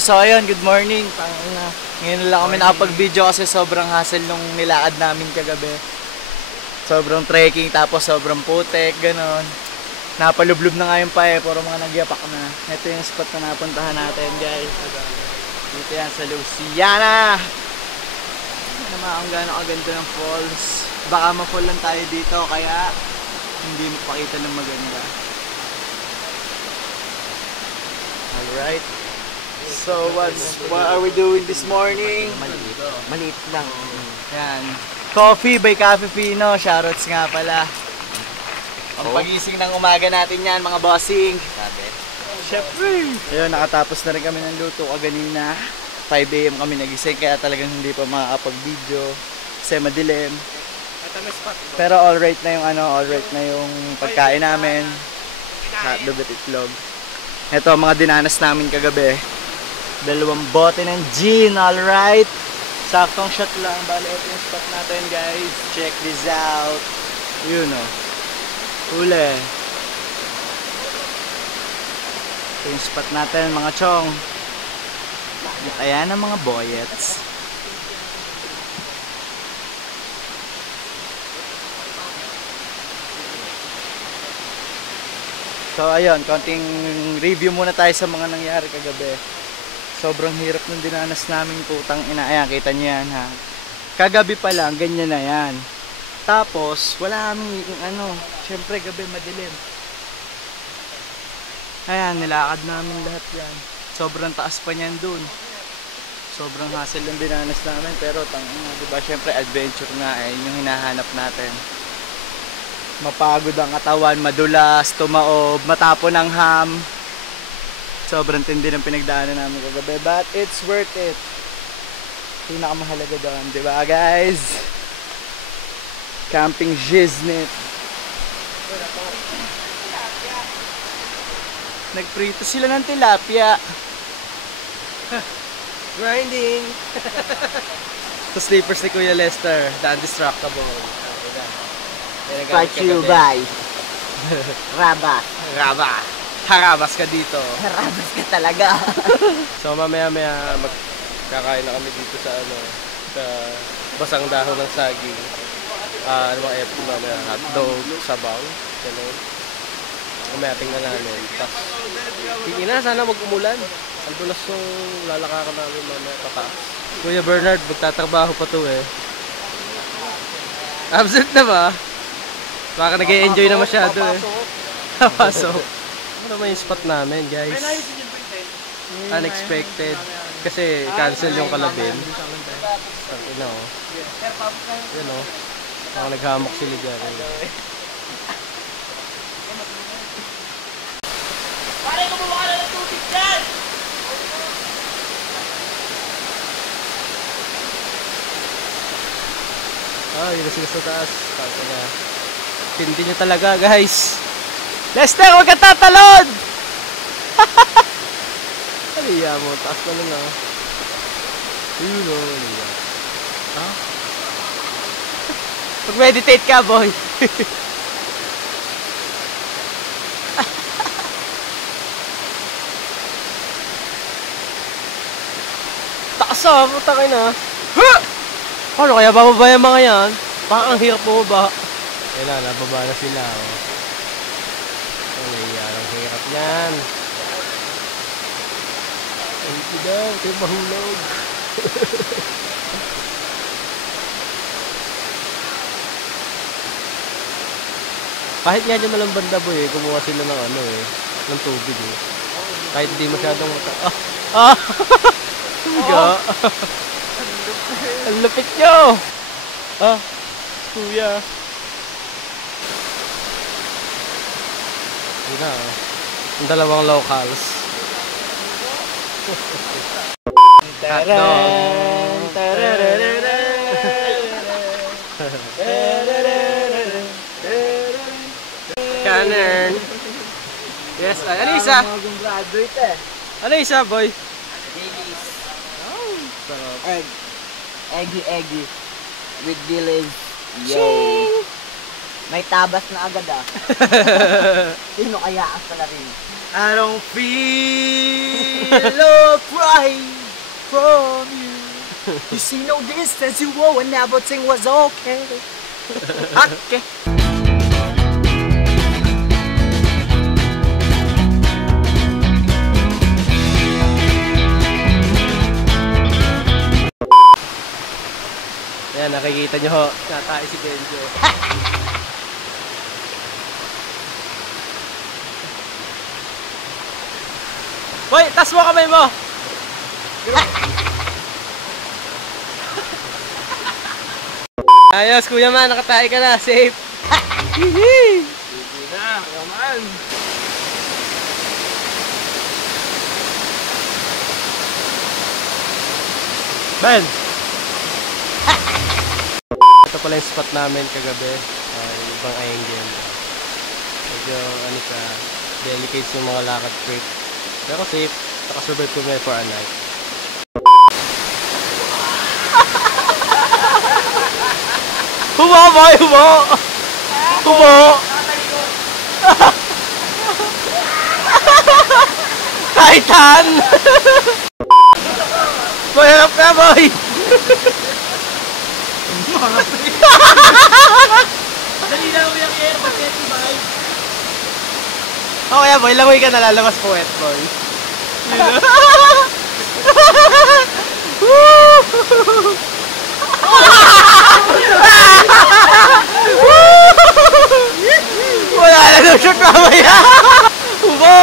So ayun, good morning. Ngayon lang kami nakapag-video kasi sobrang hassle nung nilakad namin kagabi. Sobrang trekking tapos sobrang putek, ganon. Napalublob na nga yung pae, puro mga nagyapak na. Ito yung spot na napuntahan natin, guys. Dito yan sa Luciana. Ano naman ang gano'ng kaganda ng falls. Baka ma-fall lang tayo dito kaya hindi mapakita ng maganda. Alright. So what are we doing this morning? Maliit lang. Yan. Coffee by Cafe Fino. Shoutouts nga pala. Ang pagising ng umaga natin yan, mga bossing. Sabi. Syempre. Ayun, nakatapos na rin kami ng luto kaganina. 5 AM kami nagising kaya talagang hindi pa makakapag-video kasi madilim. Pero alright na yung alright na yung pagkain namin. Hotdog at itlog. Ito mga dinanas namin kagabi. 2 bote ng gin, alright. Saktong shot lang. Bale, ito yung spot natin, guys. Check this out. Yun o. Huli. Ito yung spot natin, mga chong. Ayan ang mga boyets. So ayun, konting review muna tayo sa mga nangyari kagabi. Sobrang hirap ng dinanas namin, putang ina. Ayan, kita nyo yan ha. Kagabi pa lang, ganyan na yan. Tapos, wala kami syempre gabi madilim. Ayan, nilakad namin lahat yan. Sobrang taas pa niyan dun. Sobrang hassle ng dinanas namin. Pero diba, syempre adventure nga yung hinahanap natin. Mapagod ang katawan, madulas, tumaob, matapon ng ham. Sobrang tindi ng pinagdaanan namin kagabi, but it's worth it. Pinakamahalaga doon, di ba guys? Camping Giznit. Nagprito sila ng tilapia. Grinding. Sa sleepers ni Kuya Lester, the Undestructible. Brought you by Rabas. Rabas. Harabas ka dito. Harabas ka talaga. So mamaya magkakain na kami dito sa sa basang dahon ng saging. Ano mga FT mamaya, hotdog, sabaw, gano'n. Mamaya tingnan namin. Tapos, tingin sana mag-umulan. Ang dulas yung lalakaran namin mamaya pataas. Kuya Bernard, magtatrabaho pa to eh. Absent na ba? Baka nag-e-enjoy na masyado eh. Papasok. Ano naman yung spot namin, guys? Unexpected. Kasi cancel yung Kalabin. Yun o. Yun o. Ako naghamok sila dyan. Pare, kumuha ka na ng tubig dyan! Yun na sila sa taas. Tindi nyo talaga, guys. Lester, huwag ka tatalon! Aliya mo, taas na lang ah. Ayun o, aliya. Ha? Mag-meditate ka, boy. Taas ah, putangin na. Paano kaya bababa yung mga yan? Parang ang hirap mo ba? Ayun na, nababa na sila oh. Ang hirap yan. Thank you daw, tayo mahulog. Kahit nga dyan malang banda boy eh, kumuha sila ng ng tubig eh. Kahit di masyadong Higa. Ang lupit nyo! Kuya. Yun na ang dalawang locals. Taran, Canern. Yes, ano isa? Ano isa, boy? Dailies. Oh, sarap. Eggy with village. Ching! May tabas na agad ah. Sino kaya ang salarin? I don't feel no pride from you. You see no distance, you owe and everything was okay. Okay. Yan, nakikita nyo ho, natay si Benjo. Boy, tas mo kamay mo! Ayos, kuya man, nakatay ka na, safe! Hihi! Sige na, yaman! Ben! Ito pala yung spot namin kagabi, yung ibang angle. Medyo ano siya, delicate yung mga lakad trip. Pero safe, nakasurvive kami for a night. Humo boy! Humo! Humo! Titan! Boy, harap ka boy! Dali na uwi ang air, bakit ibay? O kaya boy, langoy ka na lalamas po wet boy. Wala na daw siya mamaya! Ubo!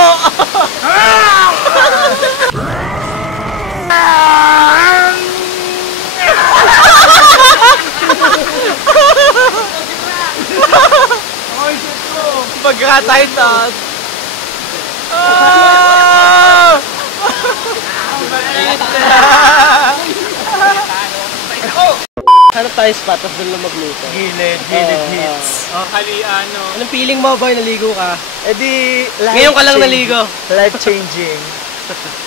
Pagka-Titan! Hanap tayo spot, tapos doon lang magluto. Gilid hits. Halian no. Anong feeling mo boy, naligo ka? Eh di, Ngayon ka lang naligo. Life changing.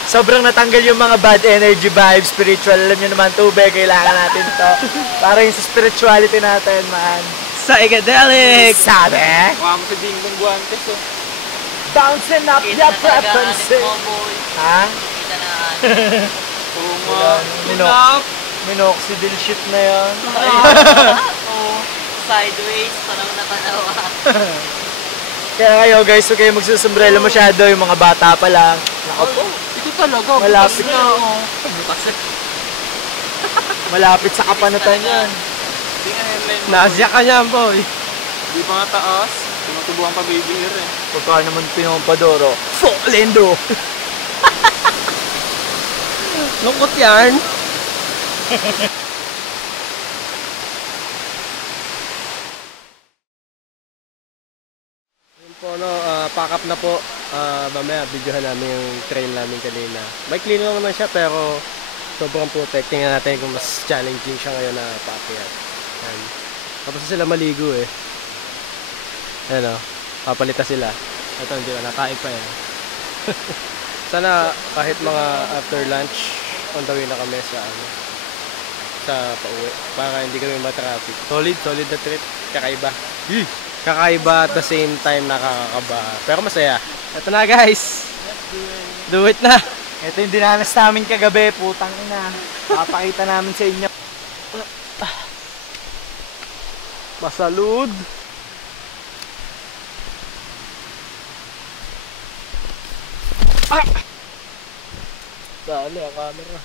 Sobrang natanggal yung mga bad energy vibes, spiritual. Alam nyo naman, tubig, kailangan natin to. Para yung sa spirituality natin, man. Psychedelic! Sabi? Mukha mo sa Dingbong Guantes oh. Bouncing up your preferences. Ha? Kita na. Minok. Minoxidil shit na yan. Oh, sideways, parang natanawa. Kaya kayo guys, huwag kayo magsusumbrelo masyado, yung mga bata pa lang. Nako po. Ito talaga, Malapit butas na oh. Butas na. Malapit sa kapanutan yan. Hindi nga headline mo. Naasya ka niyan boy. Di pa nga taas. Tumatubuhan pa baby hair eh. Pagka naman pinampadoro. Fuck, Lendo! Lungkot yan. Yun po, no, pack up na po. Mamaya, videohan namin yung trail namin kanina. Maikli lang naman siya, pero sobrang putek. Tingnan natin kung mas challenging siya ngayon na paakyat. Yan. Tapos na sila maligo eh. Ayan o, papalitan sila. Ito, hindi ba, nakaig pa yan. Sana kahit mga after lunch, on the way na kami sa pauwi para hindi kami ma-traffic. Solid na trip. Kakaiba. Kakaiba at the same time nakakakaba. Pero masaya. Ito na guys. Do it na. Ito yung dinanas namin kagabi, putang ina. Papakita namin sa inyo. Masalud. Dali ang camera.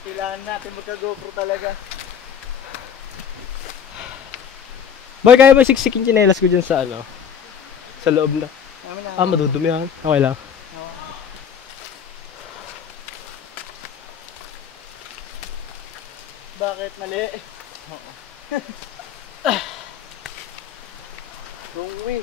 Kailangan natin magka-GoPro talaga. Boy, kaya ba siksikin tsinelas ko dyan sa ano? Sa loob na. Madudumi yan. Okay lang. Bakit mali? Wrong way.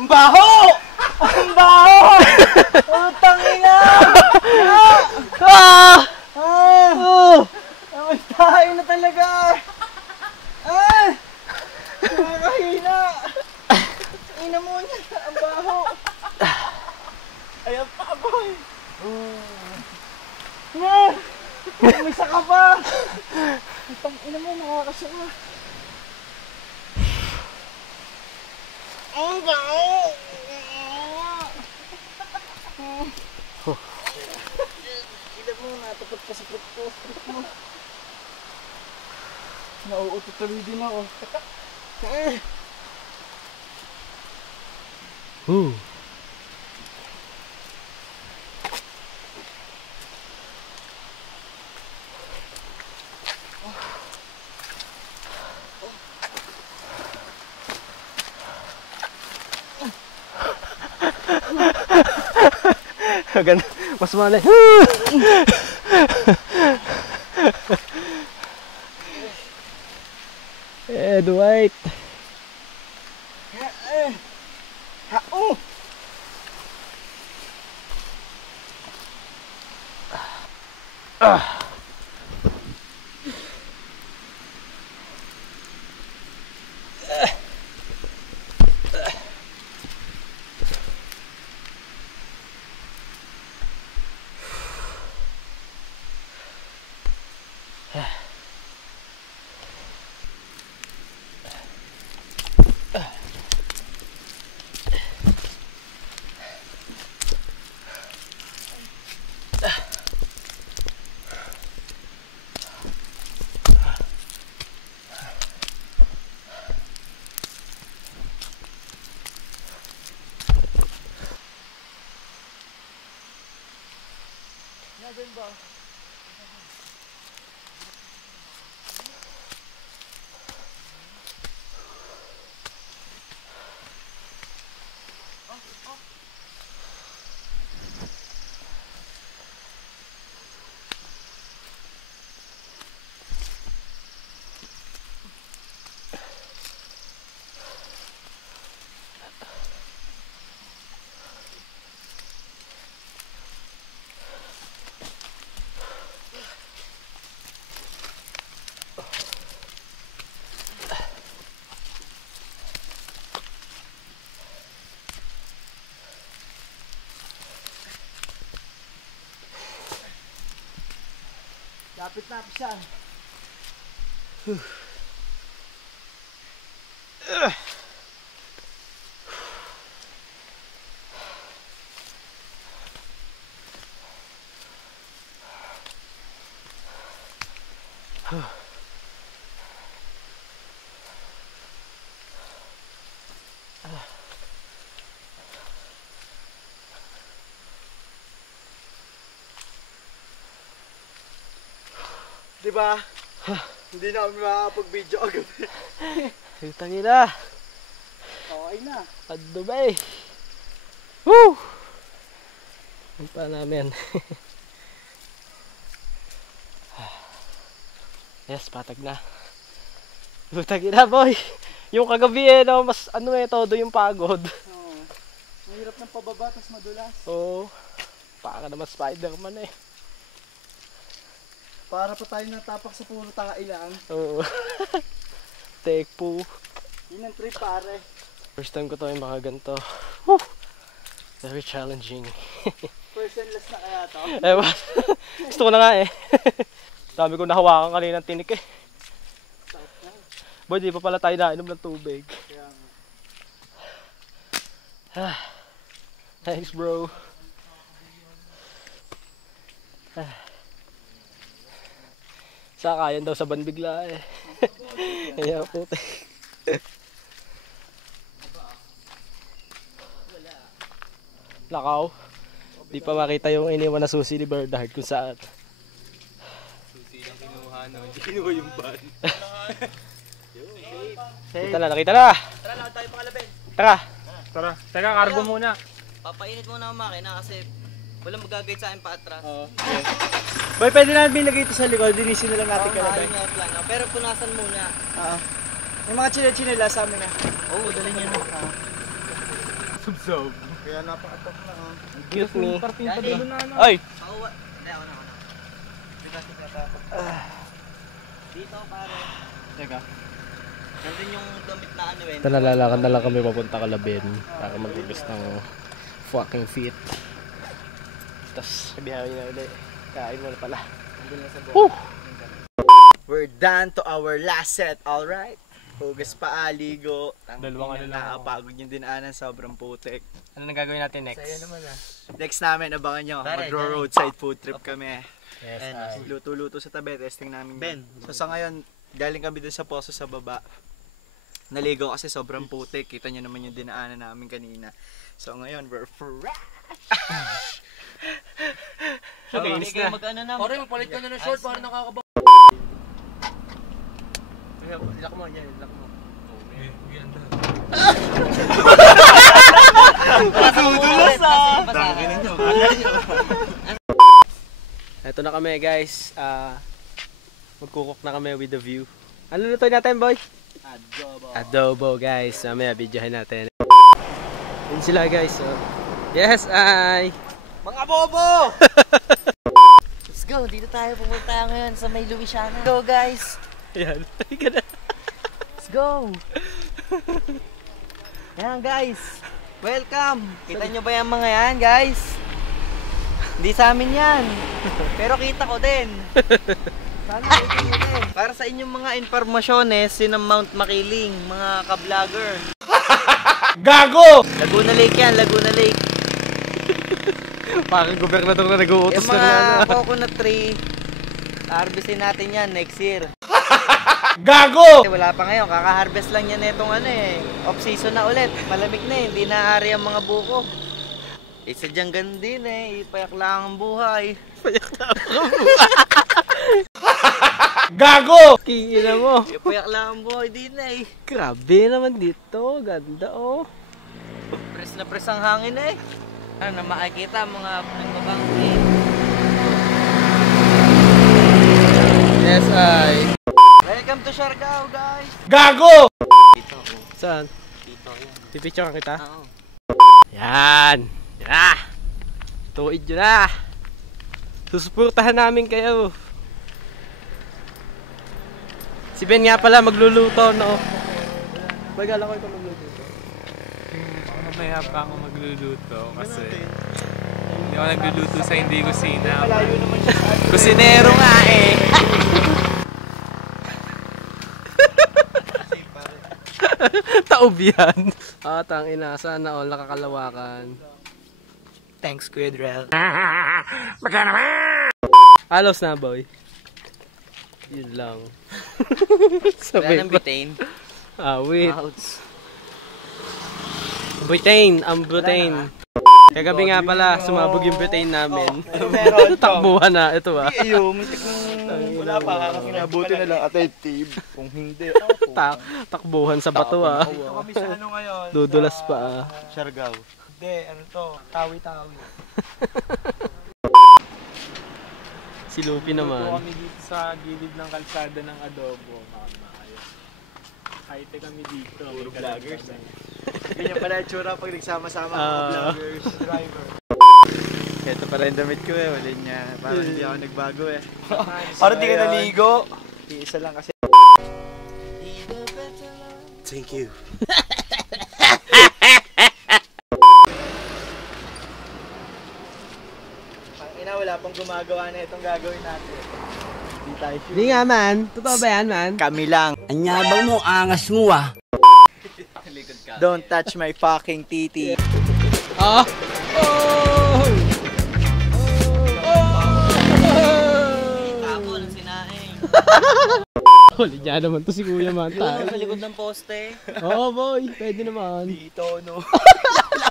Ang baho! Ang baho! Utang ina! Ang tayo na talaga! Nakakahina! Ina mo niya! Ang baho! Ayan pa, boy! May saka pa! Utang ina mo, makakasaka! Ang baho! Ina mo, natapot ka sa prot ko. Nauutot tuloy din ako. Ganda. Mas malay. Dwight. Lapit na ako siya. Diba? Hindi na kami makakapag-video agad. Tangina. Okay na. Addo ba eh. Woo! Ang pa namin. Yes, patag na. Tangina boy. Yung kagabi eh, no, mas ano eh, todo yung pagod. Oo. Mahirap ng pababa, tas madulas. Oo. Baka naman Spider-Man eh. Para pa tayo natapak sa puro takailan. Oo. Take po. Yun ang trip pare. First time ko to yung mga ganito. Woo! Very challenging. First and last na kaya to. Ewan. Gusto ko na nga eh. Sabi ko nahawakan kanina ng tinik eh. Boy, di pa pala tayo nainom ng tubig. Kaya nga. Thanks, bro. Sakayan daw sa ban bigla eh. Kaya puti. Lakaw. Di pa makita yung iniwan na susi ni Bernard kung saan. Susi lang kinuha no. Hindi kinuha yung ban. Kita na, nakita na. Tara, lakad tayo pakalabin. Tara. Tara, teka, cargo muna. Papainit muna ang makina kasi walang magagayad sa akin pa atras. Boy, pwede natin ilagay ito sa likod. Dinisin na lang natin kalabay. Ayun nga yung plan. Pero punasan muna. Yung mga chinela sa amin na. Oo, dali niya na. Subsob. Kaya napakatok na. Cute me. Daddy. Ay! Ako, hindi ako na. Dito pare. Teka. Nandun yung damit na ano eh. Ito nalalakad na lang kami papunta Calabin para magbugas ng fucking feet. Tapos kabihawi na ulit. Kain mo na pala. We're done to our last set, alright? Hugas pa, ligo. Dalawang ano lang ako. Nakakapagod yung dinaanan, sobrang putik. Ano nang gagawin natin next? Next namin, abangan nyo. Tara, Magro-roadside food trip kami. Yes, And, Luto-luto sa tabi, testing namin. Ben. So sa ngayon, galing kami dun sa poso sa baba. Naligo kasi sobrang putik. Kita nyo naman yung dinaanan namin kanina. So ngayon, we're fresh! Okay, hindi kayo mag-ano na. Pare, mapalit ka na ng short para nakakaba. Ilak mo yan, ilak mo. Ito na kami guys. Magkukok na kami with the view. Ano lutoy natin, boy? Adobo. Adobo guys. Mamaya videohin natin. Yun sila guys. So. Yes, ay! Mga bobo! Let's go, dito tayo. Pumunta tayo ngayon sa may Louisiana. Go guys! Ayan. Halika na. Let's go! Ayan guys! Welcome! Kita nyo ba yung mga yan guys? Hindi sa amin yan. Pero kita ko din. Sana kita nyo din. Para sa inyong mga informasyones, yun ang Mount Makiling, mga ka-vlogger. Gago! Laguna Lake yan, Laguna Lake. Parang gobernador na nag-uutos Yung na mga ano. coconut tree, harvestin natin yan next year. Gago! Kasi wala pa ngayon, kaka-harvest lang yan itong ano eh. Off-season na ulit, malamig na eh, hindi na-ari ang mga buko. Sadyang ganun din eh, ipayak lang ang buhay. Gago! Kingina mo. Ipayak lang ang buhay din eh. Grabe naman dito. Ganda oh. Press na press ang hangin eh. Ano na makikita mga nagbabangki. Yes, ay. Welcome to Siargao guys. Gago! Dito, Saan? dito yan. Pipicture kita? Oo. Yan! Yan! Tuid yun na! Susuportahan namin kayo. Si Ben nga pala magluluto, no? Bagala ko ito magluluto. Mamaya pa ako magluluto kasi hindi ako nagluluto sa hindi kusina. Malayo naman siya sa atin. Kusinero nga eh. Taob yan. Tangina. Sana all nakakalawakan. Thanks Kuya Drell. Halos na, boy. Yun lang. Wala Sabay nang pa. butane. Wait. Outs. Butane. Ang butane. Kagabi nga pala, sumabog yung butane namin. Meron. Takbuhan na. Ito ba? Iyo, muntik nung wala pa. Kakakinabuti na lang attentive. Kung hindi, Takbuhan sa bato ah. Ito kami sa ano ngayon? Dudulas pa ah. Siargao. Hindi, ano to? Tawi-tawi. Si Lupi Luto naman. kami dito sa gilid ng kalsada ng adobo. Ayun. High-tech kami dito. Puro vloggers. Ganyan pala yung tsura pag nagsama-sama ang mga vloggers. Driver. Ito pala yung damit ko eh. Wala niya. Parang hindi ako nagbago eh. Parang di ka naligo. Isa lang kasi. Thank you. Ina, wala pang gumagawa na itong gagawin natin. Hindi tayo sure. Hindi nga man. Totoo ba yan man? Kami lang. Anyabang mo, angas mo ah. Don't touch my fucking titi. Ah! Oh! Tapon, sinaing. Huli niya naman to si Kuya Manta. Sa likod ng poste. Oo boy, pwede naman. Dito, no?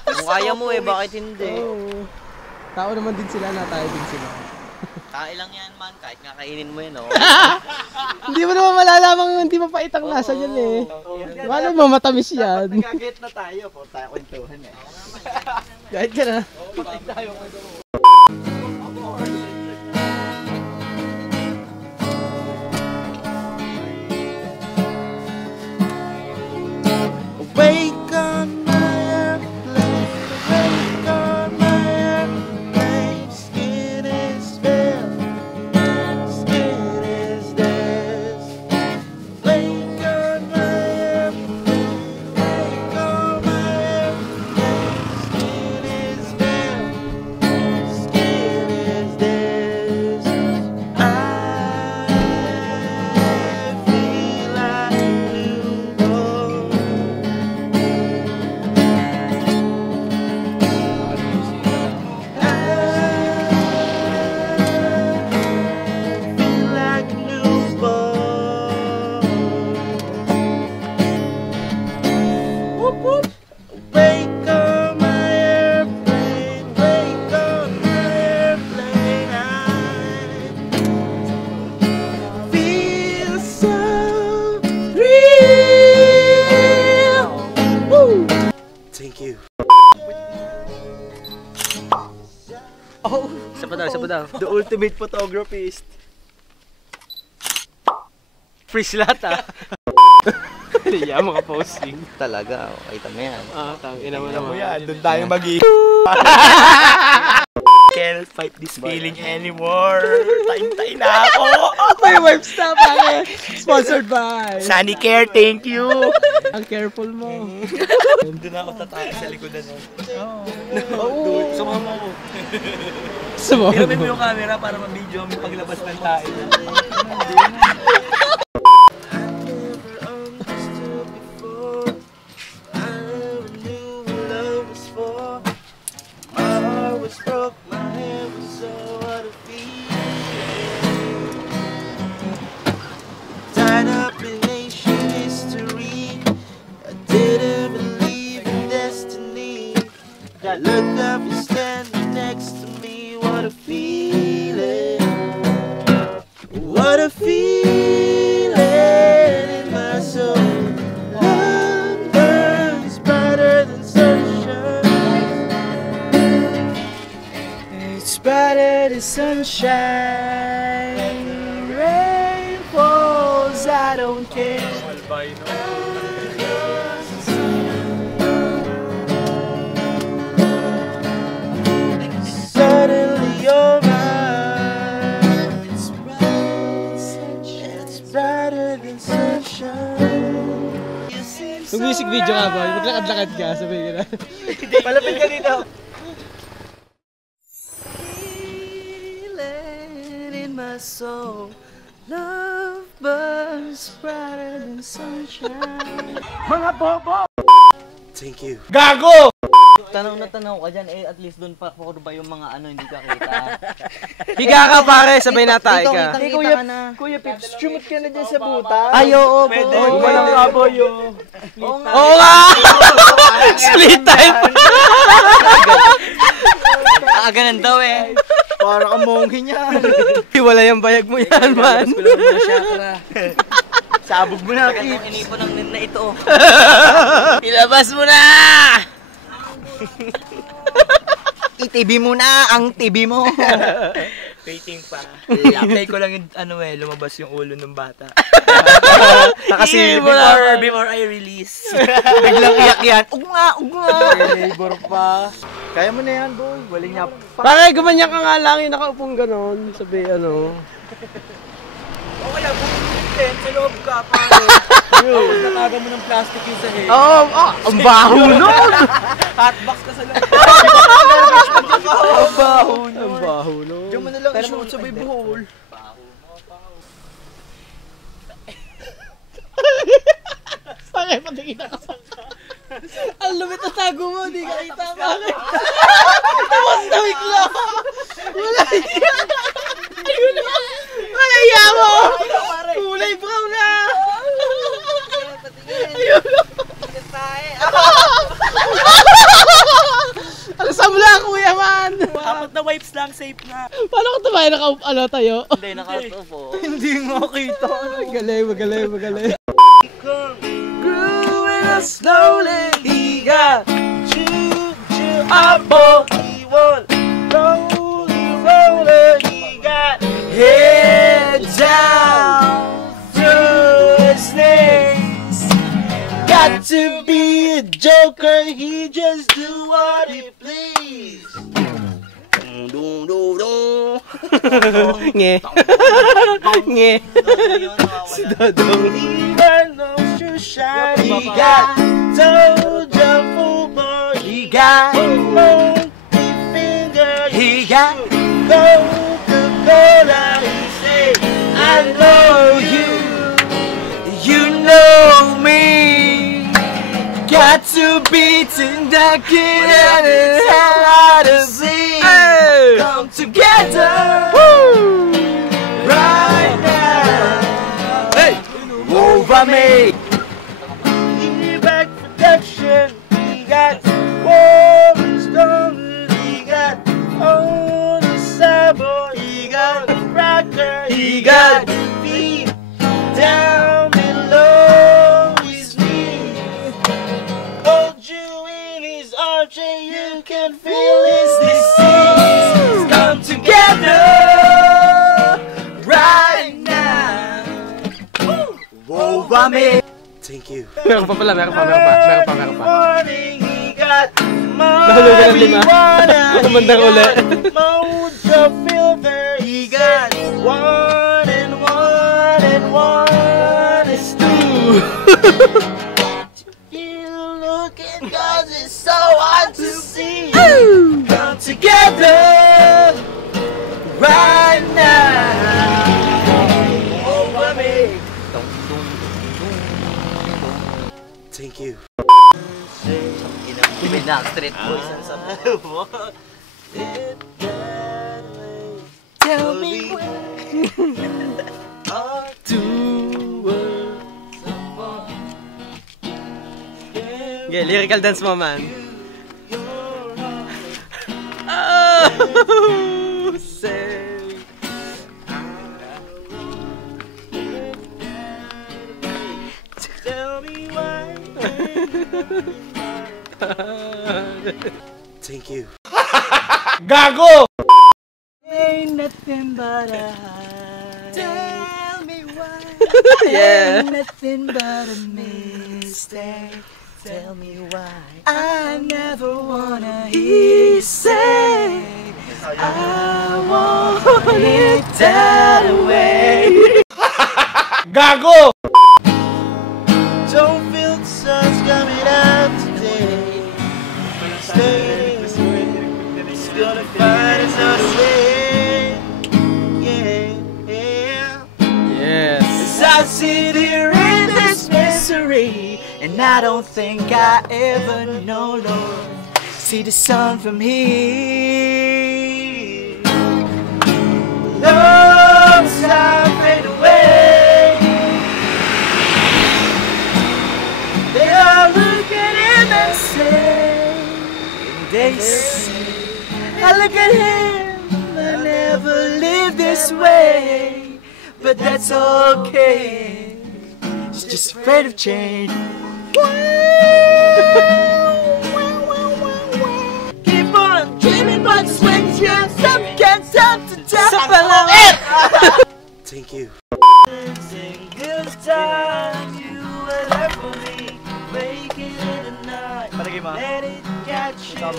Kung kaya mo eh, bakit hindi? Oo. Tao naman din sila, tayo din sila. Tae lang yan man, kahit nga kainin mo yun, oh. Hindi mo naman malalamang hindi mapait ang lasa yan eh. Malay mo, matamis yan. Nagagit na tayo. Po tayo kwentuhan eh. Kahit ka na. Wake on my airplane, wake on my airplane. Skin is bare, skin is dead. Wake on my airplane, wake on my airplane. Skin is bare, skin is dead. I feel like newborn. Feel like a newborn. Whoop whoop. Wake on my airplane, wake on my airplane. I feel so real. Woo. Thank you. Oh, Isa pa daw, isa pa daw. the ultimate photographist. Freeze lahat ah. Yeah, mga posting. Talaga, oh, kita mo yan. Ah, tangina mo naman. Doon tayo Can't fight this feeling anymore. Time na ako. May wipes na pare. Sponsored by. Sunny Care, thank you. Ang careful mo. Doon ako tataya sa likodan. Oo. Sumama mo. Sumama Hiramin mo mo. yung camera para ma-video ang paglabas ng tayo. Look up, you're standing next to me. What a feeling. What a feeling in my soul. Love burns brighter than sunshine. It's brighter than sunshine. Rain falls, I don't care. Suddenly you're mine. It's brighter than sunshine. Kung music video ka boy, maglakad-lakad ka, sabihin ka na. Palapit ka dito. Feeling in my soul. Love burns brighter than sunshine. Mga bobo! Thank you. Gago! Tanaw na tanaw ka dyan, eh at least doon pa ba yung mga ano hindi ka kita. Higa ka pare, sabay na tayo ka. Kitang-kita Kuya, ka na. Kuya Pips, sumot ka na dyan sa buta. Ay, oo, Pwede. oo. Walang aboy yun. Oo nga. Oo nga! Split time! Aganan daw eh. Para kang monghe niyan. Wala yung bayag mo yan man. Sabog mo na, Tagal Pips. mong inipon ng nin na ito. Ilabas mo na! I-TV mo na ang TV mo. Waiting pa. Lapay ko lang yung lumabas yung ulo ng bata. Nakasi Before I release. Biglang iyak yan. Ugma. Labor pa. Kaya mo na yan, boy. Waling niya pa. Pare, gumanyan ka nga lang yung nakaupong ganon. Sabi ano. Okay lang, din sa loob ka, pare. Tapos nataga mo ng plastic yung sahig. Oo, ang baho nun! Hotbox ka sa loob. Ang baho nun. Ang baho nun. Diyan mo na lang i-shoot sa baby hole. Pare, patingin na ka sa... Ang lumit na tago mo, di ka kita bakit? Tapos na bigla! Wala yan! Wala yan mo! Kulay brown na! Ayun! Ang samla, kuya man! Apat na wipes lang, safe na. Paano ko tumayo tayo? Hindi, nakaupo. Hindi mo kita. Magaling. Growing up slowly, he got choo-choo apple. He won't roller, he got head down through his knees. Got to be a joker, he just do what he please. Nge. Nge. Si Dodong. Even though you shine, he got Doja football, he got monkey finger, he got Coca-Cola. He say, I know you, you know me. Got to beat the kid and it's hard to see. Come together right now. Hey, over me. He back protection. He got Rolling Stones. He got on the cyborg. He got rocker. He got feet down below his knees. Hold you in his arms and you can feel his disease. Come together right now. Over me. Thank you. Meron pa. Morning, he got Nahulugan ng 5. Mandang uli. Mojo filter, he got 1 and 1 is 2. You looking 'cause it's so hard to see. Come together right now. Over me. Thank you. Ibig na, street boys. Tell me Yeah, lyrical dance mo, man. Tell me why. Thank you. Gago! Ain't nothing but a high. Tell me why. Yeah. Ain't nothing but a mistake. Tell me why. I never wanna hear you say I want it that way. Gago! Don't feel the sun's coming out today. Stay, it's gonna find us our way. Yeah. Yes. As I sit here in this misery, and I don't think I ever know, Lord, see the sun from here. Love's time fade away. They are looking in and they say, I look at him, I never lived this way, but that's okay. He's just afraid of change. Keep on dreaming, but when you're some can't stop to die. Thank you. Good time, you were there for me, making it a night. Let it catch you in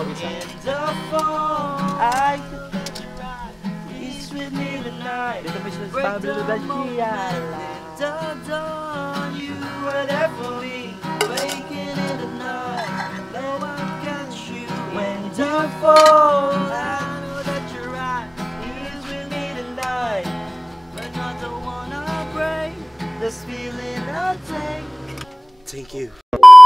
the fall. I could let you ride. It's with me tonight. Break the moment, the dawn. You were there for me, making it a night. Let it catch you when the fall. I know that you're right. It's with me tonight, but I don't wanna break this feeling I take. Thank you.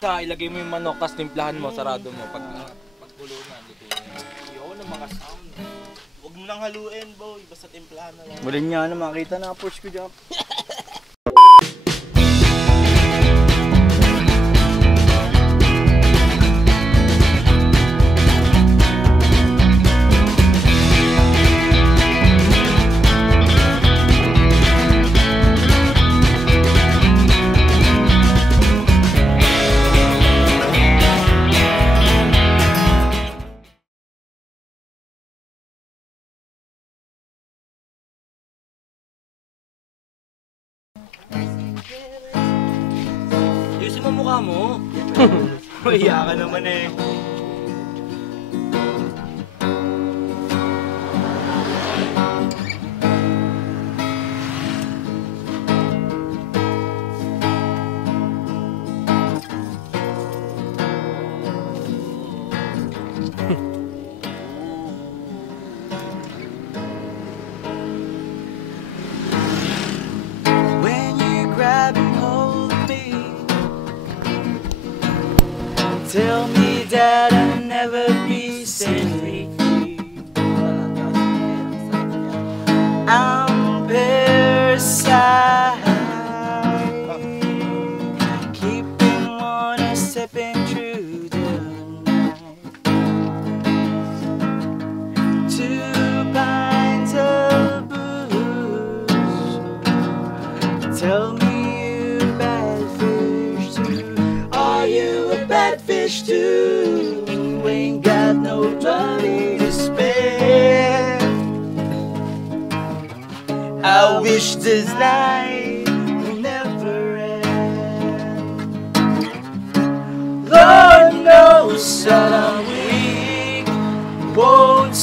Basta ilagay mo yung manok, tapos timplahan mo, sarado mo. Pagkulo na, luto na. Ayoko na makasound. Huwag mo lang haluin, boy. Basta timplahan na lang. Mulin nga na makita na Porsche ko dyan. Ayusin mo mukha mo. Mahiya ka naman eh. When you grab and hold me, tell me that I'll never be set free. I'm parasite, keeping on a stepping through the night. 2 pints of booze. Tell me you bad fish too. Are you a bad fish too? Ain't got no money to spare. I wish this night will never end. Lord knows that I'm weak, won't